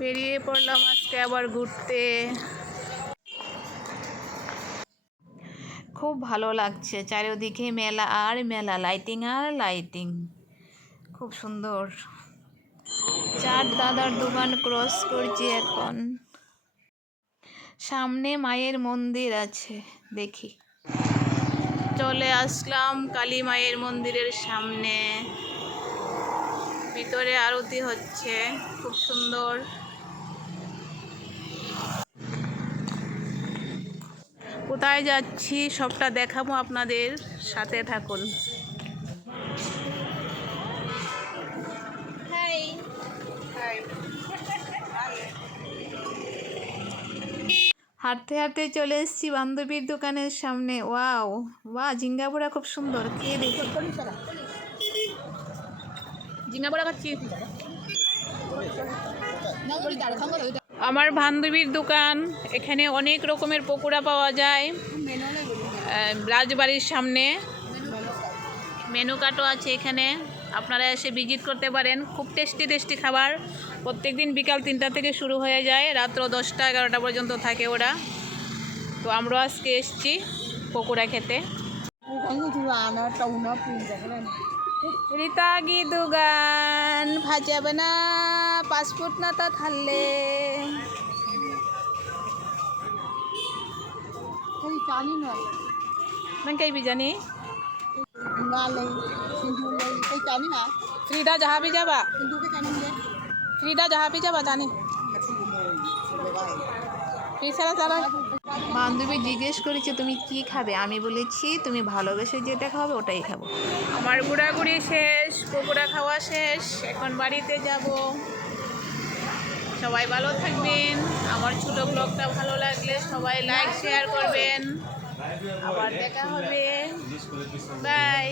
বেরিয়ে পড়লাম আজকে আবার ঘুরতে। খুব ভালো লাগছে, চারিদিকে মেলা আর মেলা, লাইটিং আর লাইটিং, খুব সুন্দর। চার দাদার দোকান ক্রস করছি এখন। সামনে মায়ের মন্দির আছে, দেখি। চলে আসলাম কালী মায়ের মন্দিরের সামনে। ভিতরে আরতি হচ্ছে, খুব সুন্দর। কোথায় যাচ্ছি সবটা দেখাবো আপনাদের, সাথে থাকুন। হাঁটতে হাঁটতে চলে এসেছি বান্ধবীর দোকানের সামনে। ওয়াও, বাহ, ঝিঙ্গাপুরা খুব সুন্দর। কে দেখি, ঝিঙ্গাপুরা খাচ্ছি। আমার বান্ধবীর দোকান, এখানে অনেক রকমের পকোড়া পাওয়া যায়। রাজবাড়ির সামনে মেনু কার্ডও আছে এখানে, আপনারা এসে ভিজিট করতে পারেন। খুব টেস্টি টেস্টি খাবার। প্রত্যেকদিন বিকাল 3টা থেকে শুরু হয়ে যায়, রাত্র 10টা 11টা পর্যন্ত থাকে ওরা। তো আমরা আজকে এসেছি পকোড়া খেতে। রিতাগি দোকান ভাজাবে না, পাসপোর্ট না তা থাললে। मैं भी जानी फ्रीडा जहाँ भी जाबा, फ्रीडा जहाँ भी जाबा जानी। বান্ধবী জিজ্ঞেস করেছে তুমি কি খাবে, আমি বলেছি তুমি ভালোবেসে যেটা খাবে ওটাই খাবো। আমার ঘোরাঘুরি শেষ, পকোড়া খাওয়া শেষ, এখন বাড়িতে যাব। সবাই ভালো থাকবেন। আমার ছোট ব্লগটা ভালো লাগলে সবাই লাইক শেয়ার করবেন। আবার দেখা হবে, বাই।